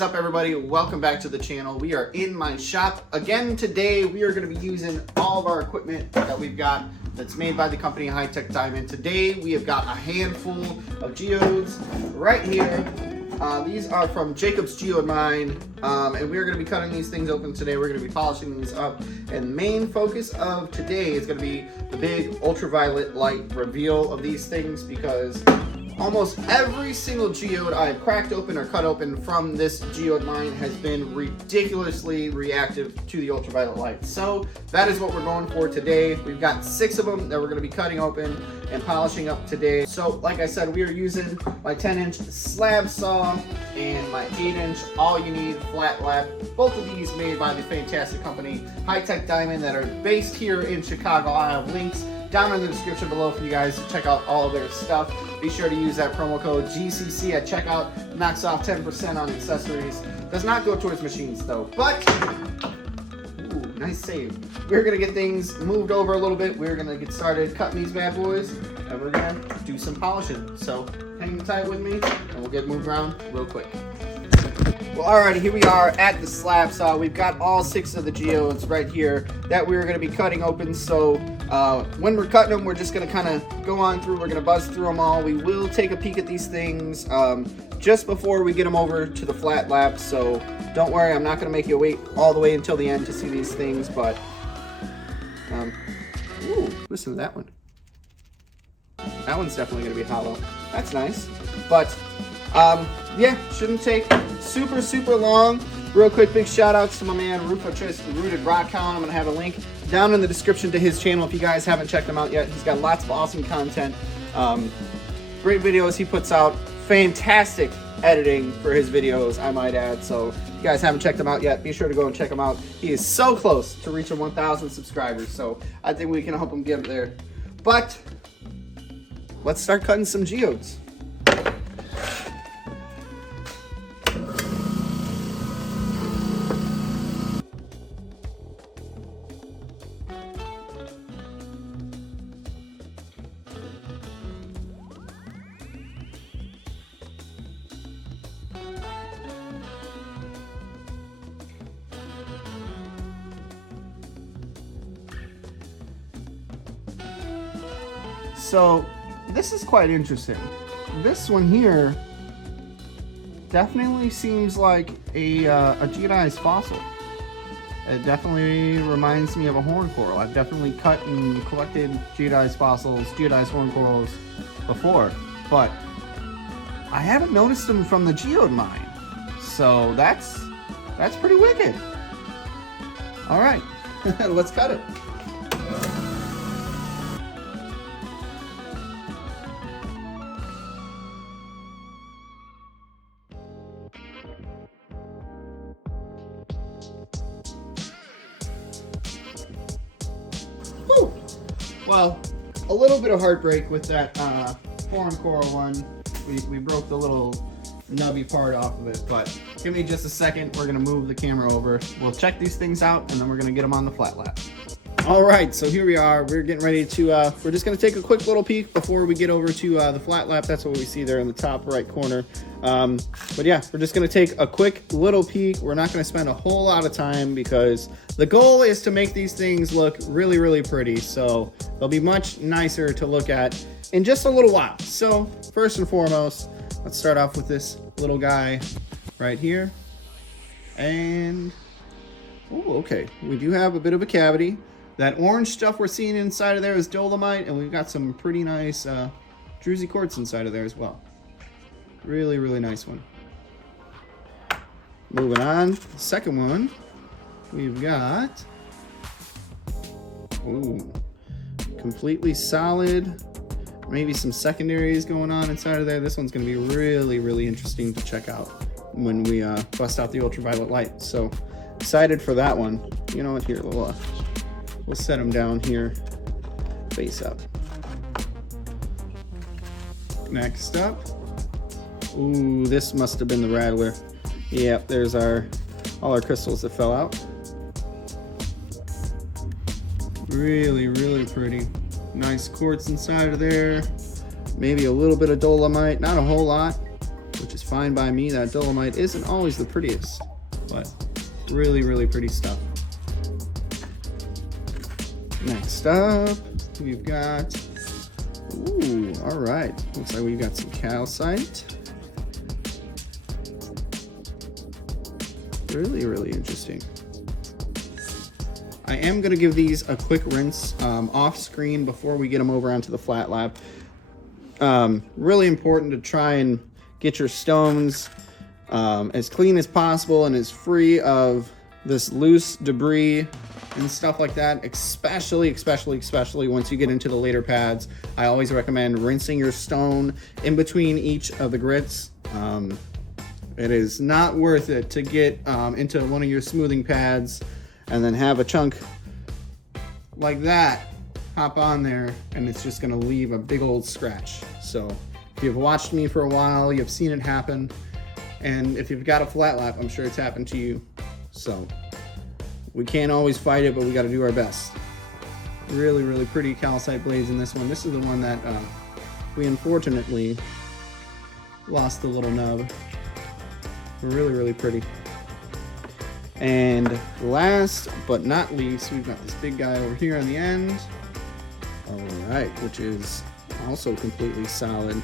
is up, everybody? Welcome back to the channel. We are in my shop again today. We are going to be using all of our equipment that we've got that's made by the company HiTech Diamond. Today we have got a handful of geodes right here. These are from Jacob's Geode Mine, and we're going to be cutting these things open today. We're going to be polishing these up, and the main focus of today is going to be the big ultraviolet light reveal of these things, because almost every single geode I've cracked open or cut open from this geode mine has been ridiculously reactive to the ultraviolet light. So that is what we're going for today. We've got 6 of them that we're going to be cutting open and polishing up today. So like I said, we are using my 10-inch slab saw and my 8-inch all you need flat lap. Both of these made by the fantastic company HiTech Diamond that are based here in Chicago. I have links down in the description below for you guys to check out all of their stuff. Be sure to use that promo code GCC at checkout. Knocks off 10% on accessories. Does not go towards machines though, but ooh, nice save. We're gonna get things moved over a little bit. We're gonna get started cutting these bad boys, and we're gonna do some polishing. So hang tight with me, and we'll get moved around real quick. Well, alrighty, here we are at the slab saw. We've got all 6 of the geodes right here that we're going to be cutting open. So when we're cutting them, we're just going to kind of go on through. We're going to buzz through them all. We will take a peek at these things just before we get them over to the flat lap. So don't worry, I'm not going to make you wait all the way until the end to see these things. But ooh, listen to that one. That one's definitely going to be hollow. That's nice. But yeah, shouldn't take super long. Real quick, big shout outs to my man Rooted Rock Hound. I'm gonna have a link down in the description to his channel if you guys haven't checked him out yet. He's got lots of awesome content, great videos he puts out, fantastic editing for his videos, I might add. So if you guys haven't checked him out yet, be sure to go and check him out. He is so close to reaching 1,000 subscribers, so I think we can help him get there. But let's start cutting some geodes. So this is quite interesting. This one here definitely seems like a geodized fossil. It definitely reminds me of a horn coral. I've definitely cut and collected geodized fossils, geodized horn corals before, but I haven't noticed them from the geode mine. So that's pretty wicked. All right, let's cut it. Well, a little bit of heartbreak with that horn coral one. We broke the little nubby part off of it, but give me just a second. We're gonna move the camera over. We'll check these things out, and then we're gonna get them on the flat lap. All right, so here we are. We're getting ready to, we're just gonna take a quick little peek before we get over to the flat lap. That's what we see there in the top right corner. But yeah, we're just gonna take a quick little peek. We're not gonna spend a whole lot of time because the goal is to make these things look really pretty. So they'll be much nicer to look at in just a little while. So first and foremost, let's start off with this little guy right here. And, oh, okay, we do have a bit of a cavity. That orange stuff we're seeing inside of there is dolomite, and we've got some pretty nice druzy quartz inside of there as well. Really nice one. Moving on, the second one, we've got, ooh, completely solid. Maybe some secondaries going on inside of there. This one's going to be really interesting to check out when we bust out the ultraviolet light. So excited for that one. You know what? Here, we'll set them down here, face up. Next up, ooh, this must have been the rattler. Yep, there's all our crystals that fell out. Really pretty. Nice quartz inside of there. Maybe a little bit of dolomite, not a whole lot. which is fine by me. That dolomite isn't always the prettiest, but really, really pretty stuff. Next up, we've got, ooh, all right. Looks like we've got some calcite. Really, really interesting. I am going to give these a quick rinse off screen before we get them over onto the flat lap. Really important to try and get your stones as clean as possible and as free of this loose debris and stuff like that, especially once you get into the later pads. I always recommend rinsing your stone in between each of the grits. It is not worth it to get into one of your smoothing pads and then have a chunk like that hop on there, and it's just gonna leave a big old scratch. So if you've watched me for a while, you've seen it happen. And if you've got a flat lap, I'm sure it's happened to you. So we can't always fight it, but we got to do our best. Really, really pretty calcite blades in this one. This is the one that we unfortunately lost the little nub. Really, really pretty. And last but not least, we've got this big guy over here on the end. All right, which is also completely solid.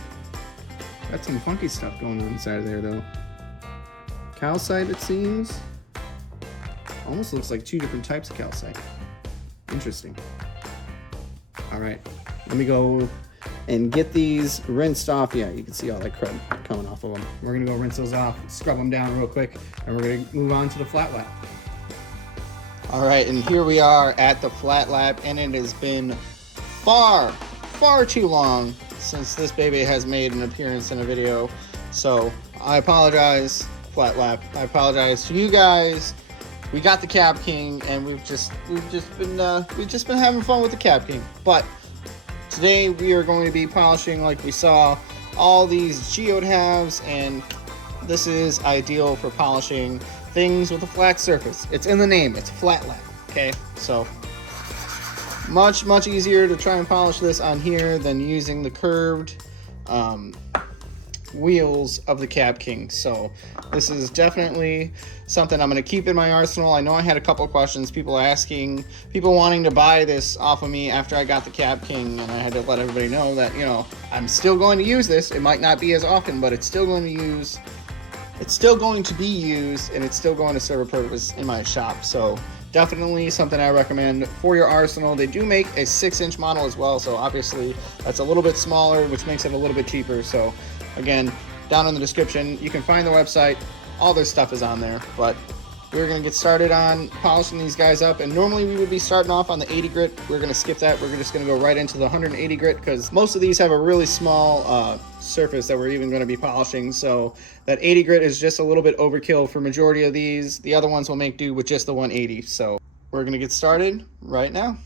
Got some funky stuff going on inside of there though. Calcite, it seems. Almost looks like two different types of calcite. Interesting. All right, let me go and get these rinsed off. Yeah, you can see all that crud coming off of them. We're gonna go rinse those off, scrub them down real quick, and we're gonna move on to the flat lap. All right, and here we are at the flat lap, and it has been far too long since this baby has made an appearance in a video. So I apologize, flat lap. I apologize to you guys. We got the Cap King, and we've just been having fun with the Cap King. But today we are going to be polishing, like we saw, all these geode halves, and this is ideal for polishing things with a flat surface. It's in the name, it's a flat lap, okay? So much easier to try and polish this on here than using the curved wheels of the Cap King. So this is definitely something I'm going to keep in my arsenal. I know I had a couple questions, people wanting to buy this off of me after I got the Cap King, and I had to let everybody know that, you know, I'm still going to use this. It might not be as often, but it's still going to be used, and it's still going to serve a purpose in my shop. So definitely something I recommend for your arsenal. They do make a 6-inch model as well, so obviously that's a little bit smaller, which makes it a little bit cheaper. So again, down in the description, you can find the website. All their stuff is on there. But we're going to get started on polishing these guys up. And normally we would be starting off on the 80 grit. We're going to skip that. We're just going to go right into the 180 grit because most of these have a really small surface that we're even going to be polishing. So that 80 grit is just a little bit overkill for majority of these. The other ones will make do with just the 180. So we're going to get started right now.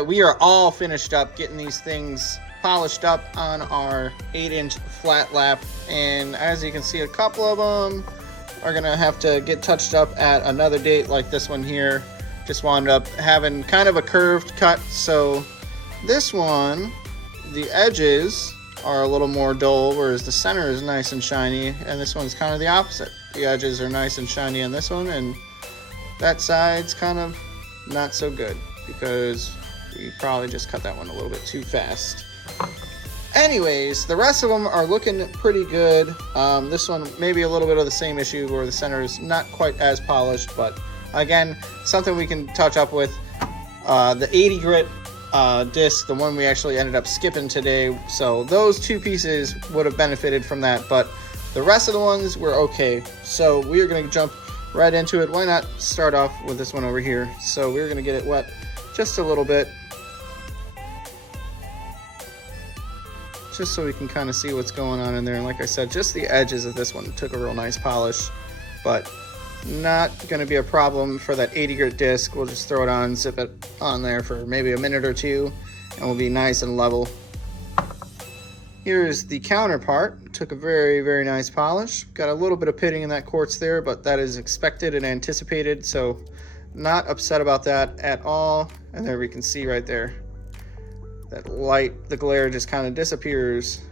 right, we are all finished up getting these things polished up on our 8-inch flat lap, and as you can see, a couple of them are gonna have to get touched up at another date, like this one here. Just wound up having kind of a curved cut, so this one, the edges are a little more dull, whereas the center is nice and shiny, and this one's kind of the opposite. The edges are nice and shiny on this one, and that side's kind of not so good because we probably just cut that one a little bit too fast. Anyways, the rest of them are looking pretty good. This one maybe a little bit of the same issue where the center is not quite as polished, but again, something we can touch up with. The 80 grit disc, the one we actually ended up skipping today, so those two pieces would have benefited from that, but the rest of the ones were okay. So we are going to jump right into it. Why not start off with this one over here? So we're going to get it wet just a little bit, just so we can kind of see what's going on in there. And like I said, just the edges of this one took a real nice polish, but not going to be a problem for that 80 grit disc. We'll just throw it on, zip it on there for maybe a minute or two, and we'll be nice and level. Here's the counterpart. Took a very, very nice polish. Got a little bit of pitting in that quartz there, but that is expected and anticipated, so not upset about that at all. And there we can see right there, that light, the glare just kind of disappears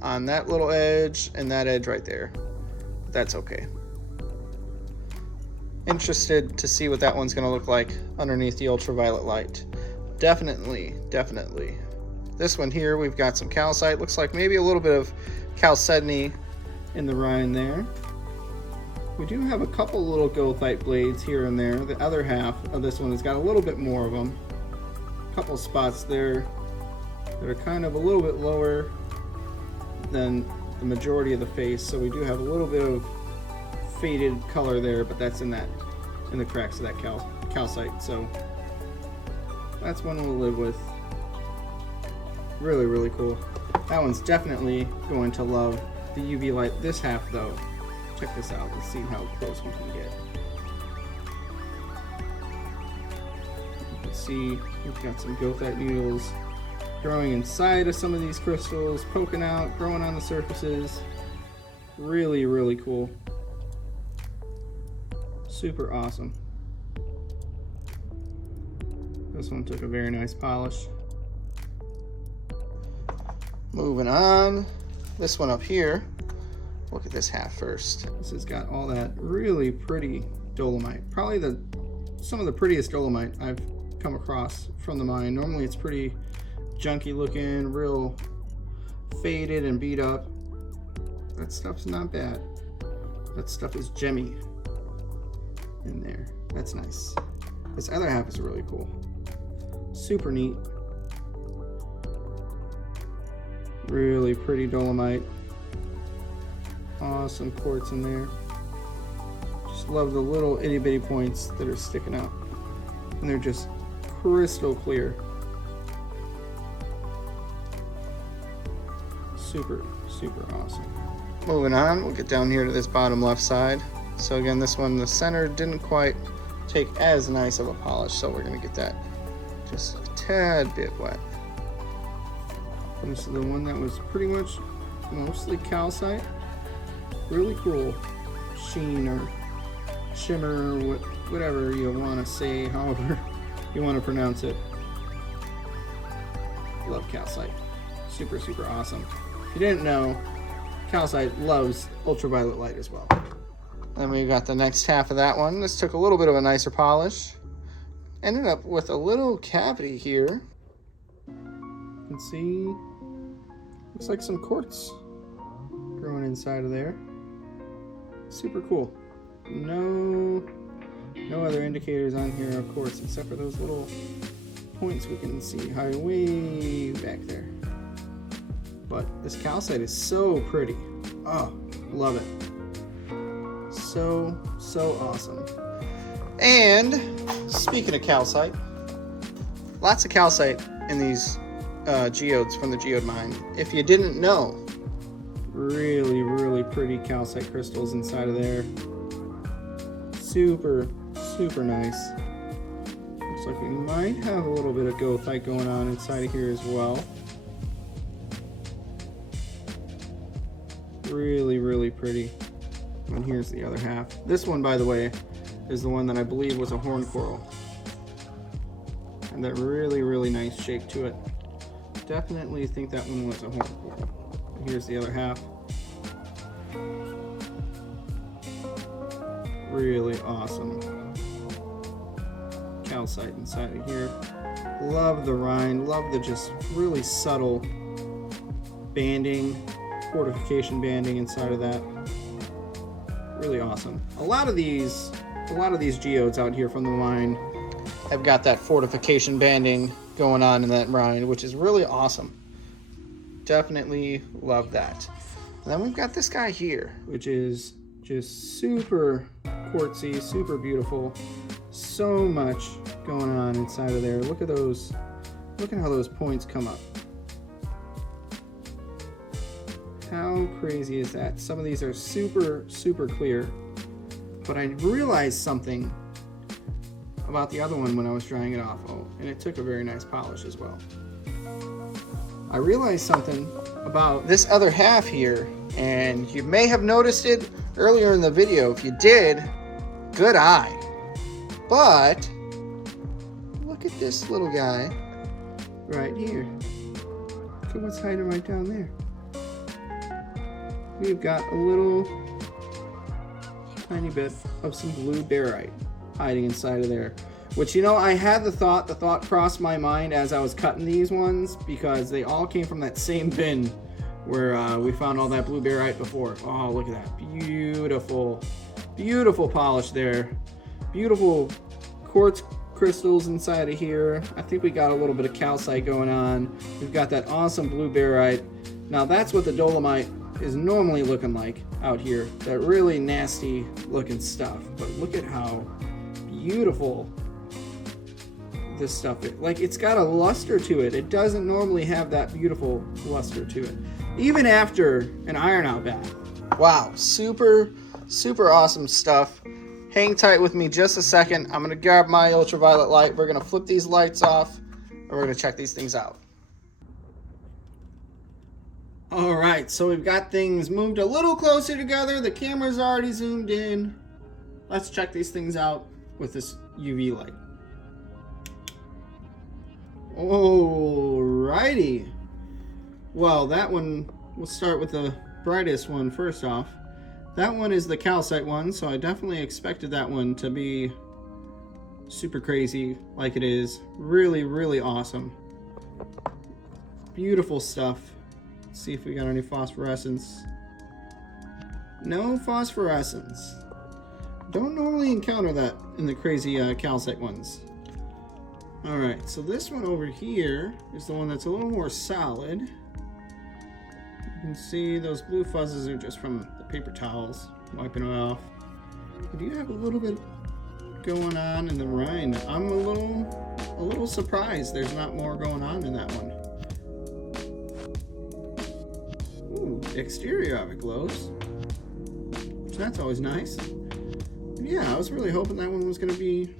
on that little edge and that edge right there. That's okay. Interested to see what that one's going to look like underneath the ultraviolet light. Definitely. This one here, we've got some calcite. Looks like maybe a little bit of chalcedony in the rind there. We do have a couple little goethite blades here and there. The other half of this one has got a little bit more of them. A couple spots there that are kind of a little bit lower than the majority of the face, so we do have a little bit of faded color there, but that's in the cracks of that calcite, so that's one we'll live with. Really, really cool. That one's definitely going to love the UV light. This half though, check this out. Let's see how close we can get. You can see we've got some goethite needles growing inside of some of these crystals, poking out, growing on the surfaces. Really, really cool. Super awesome. This one took a very nice polish. Moving on, this one up here, look at this half first. This has got all that really pretty dolomite. Probably some of the prettiest dolomite I've come across from the mine. Normally it's pretty junky looking, real faded and beat up. That stuff's not bad. That stuff is gemmy in there. That's nice. This other half is really cool. Super neat. Really pretty dolomite. Awesome quartz in there. Just love the little itty bitty points that are sticking out. And they're just crystal clear. Super, super awesome. Moving on, we'll get down here to this bottom left side. So again, this one, the center didn't quite take as nice of a polish, so we're gonna get that just a tad bit wet. This is the one that was pretty much mostly calcite. Really cool sheen or shimmer, or whatever you want to say, however you want to pronounce it. Love calcite. Super, super awesome. If you didn't know, calcite loves ultraviolet light as well. Then we got the next half of that one. This took a little bit of a nicer polish. Ended up with a little cavity here. You can see, looks like some quartz growing inside of there. Super cool. No other indicators on here of quartz except for those little points we can see way back there. But this calcite is so pretty. Oh, love it. So awesome. And speaking of calcite, lots of calcite in these geodes from the Geode mine. If you didn't know, really pretty calcite crystals inside of there. Super nice. Looks like we might have a little bit of goethite going on inside of here as well. Really, really pretty. And here's the other half. This one, by the way, is the one that I believe was a horn coral. And that really, really nice shape to it. Definitely think that one was a horn coral. And here's the other half. Really awesome. Calcite inside of here. Love the rind, love the just really subtle banding, fortification banding inside of that. Really awesome. A lot of these geodes out here from the mine have got that fortification banding going on in that rind, which is really awesome. Definitely love that. And then we've got this guy here, which is just super quartzy, super beautiful. So much going on inside of there. Look at those. Look at how those points come up. How crazy is that? Some of these are super, super clear. But I realized something about the other one when I was drying it off. Oh, and it took a very nice polish as well. I realized something about this other half here, and you may have noticed it earlier in the video. If you did, good eye. But look at this little guy right here. Look at what's hiding right down there. We've got a little tiny bit of some blue barite hiding inside of there. Which, you know, I had the thought crossed my mind as I was cutting these ones, because they all came from that same bin where we found all that blue barite before. Oh, look at that. Beautiful, beautiful polish there. Beautiful quartz crystals inside of here. I think we got a little bit of calcite going on. We've got that awesome blue barite. Now that's what the dolomite is normally looking like out here. That really nasty looking stuff. But look at how beautiful this stuff is. Like, it's got a luster to it. It doesn't normally have that beautiful luster to it, even after an iron out bath. Wow, super, super awesome stuff. Hang tight with me just a second. I'm gonna grab my ultraviolet light. We're gonna flip these lights off and we're gonna check these things out. All right, so we've got things moved a little closer together. The camera's already zoomed in. Let's check these things out with this UV light. Alrighty. Well, that one, we'll start with the brightest one first off. That one is the calcite one, so I definitely expected that one to be super crazy like it is. Really, really awesome. Beautiful stuff. Let's see if we got any phosphorescence. No phosphorescence. Don't normally encounter that in the crazy calcite ones. Alright, so this one over here is the one that's a little more solid. You can see those blue fuzzes are just from the paper towels, wiping it off. But you have a little bit going on in the rind. I'm a little surprised there's not more going on in that one. Ooh, the exterior of it glows. So that's always nice. And yeah, I was really hoping that one was going to be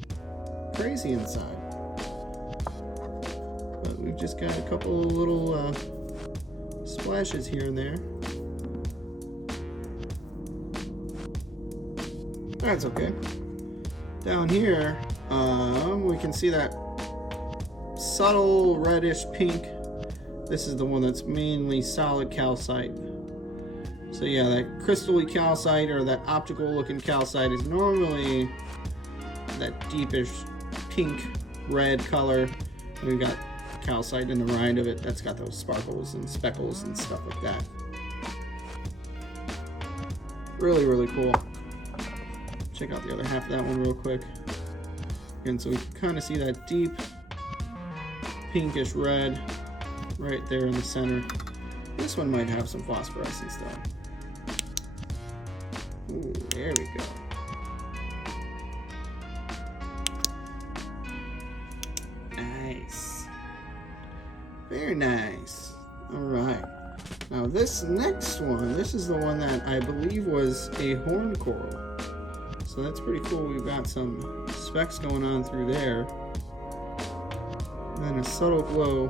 crazy inside. But we've just got a couple of little splashes here and there. That's okay. Down here, we can see that subtle reddish pink. This is the one that's mainly solid calcite. So yeah, that crystally calcite or that optical looking calcite is normally that deepish pink red color. And we've got calcite in the rind of it that's got those sparkles and speckles and stuff like that. Really, really cool. Check out the other half of that one real quick. And so we can kind of see that deep pinkish red right there in the center. This one might have some phosphorescence though. Ooh, there we go. Nice. Very nice. Alright. Now this next one, this is the one that I believe was a horn coral. So that's pretty cool. We've got some specks going on through there. And then a subtle glow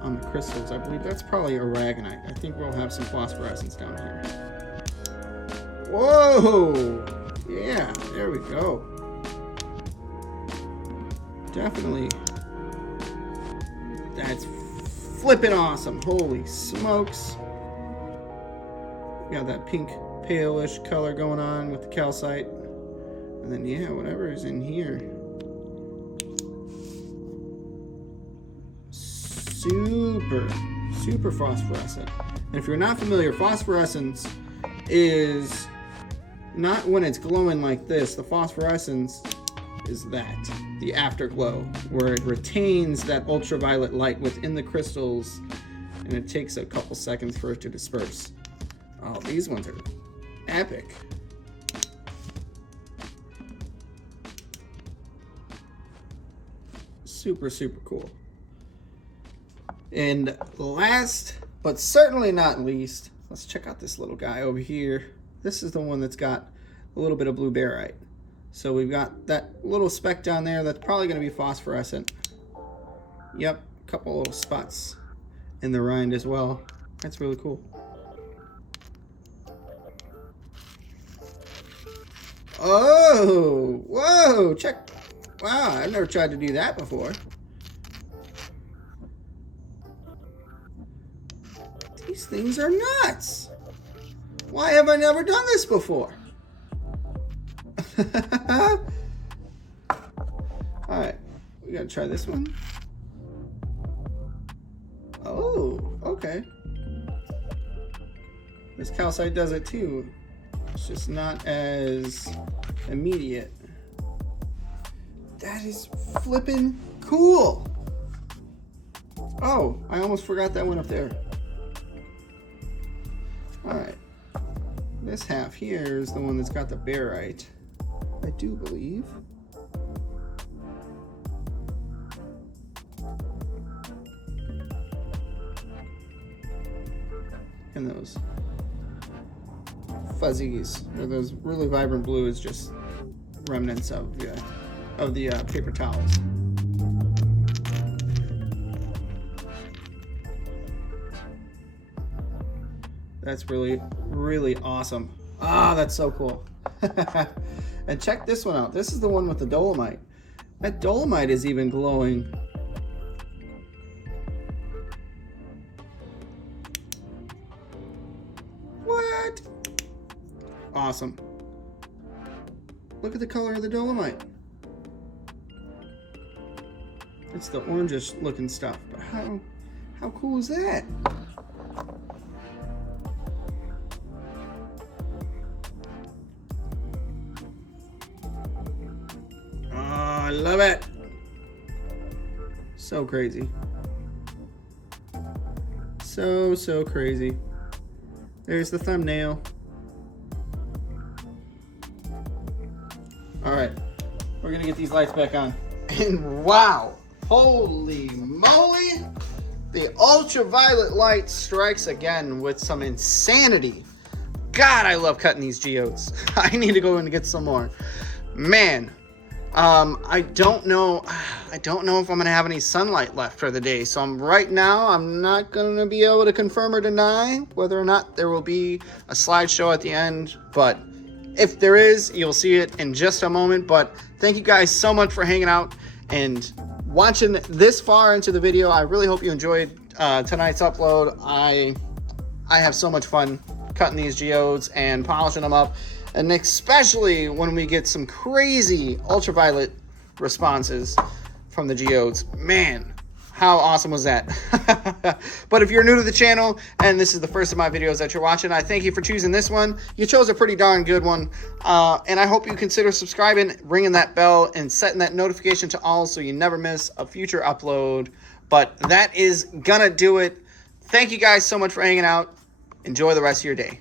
on the crystals. I believe that's probably aragonite. I think we'll have some phosphorescence down here. Whoa! Yeah, there we go. Definitely. That's flippin' awesome. Holy smokes. Got that pink palish color going on with the calcite. And then, yeah, whatever is in here. Super phosphorescent. And if you're not familiar, phosphorescence is not when it's glowing like this. The phosphorescence is that, the afterglow, where it retains that ultraviolet light within the crystals, and it takes a couple seconds for it to disperse. Oh, these ones are epic. Super cool. And last, but certainly not least, let's check out this little guy over here. This is the one that's got a little bit of blue barite. So we've got that little speck down there that's probably going to be phosphorescent. Yep, a couple little spots in the rind as well. That's really cool. Oh, whoa, check. Wow, I've never tried to do that before. These things are nuts. Why have I never done this before? Alright, we gotta try this one. Oh, okay. This calcite does it too. It's just not as immediate. That is flippin' cool. Oh, I almost forgot that one up there. Alright. This half here is the one that's got the barite, I do believe. And those fuzzies, or those really vibrant blue, is just remnants of the paper towels. That's really awesome. Ah, that's so cool. And check this one out. This is the one with the dolomite. That dolomite is even glowing. What? Awesome. Look at the color of the dolomite. It's the orangish looking stuff, but how cool is that? I love it. So crazy. So crazy. There's the thumbnail. All right, we're gonna get these lights back on. And wow, holy moly, the ultraviolet light strikes again with some insanity. God, I love cutting these geodes. I need to go in and get some more. Man, I don't know if I'm gonna have any sunlight left for the day. So right now, I'm not gonna be able to confirm or deny whether or not there will be a slideshow at the end. But if there is, you'll see it in just a moment. But thank you guys so much for hanging out and watching this far into the video. I really hope you enjoyed tonight's upload. I have so much fun cutting these geodes and polishing them up. And especially when we get some crazy ultraviolet responses from the geodes. Man, how awesome was that? But if you're new to the channel and this is the first of my videos that you're watching, I thank you for choosing this one. You chose a pretty darn good one. And I hope you consider subscribing, ringing that bell, and setting that notification to all so you never miss a future upload. But that is gonna do it. Thank you guys so much for hanging out. Enjoy the rest of your day.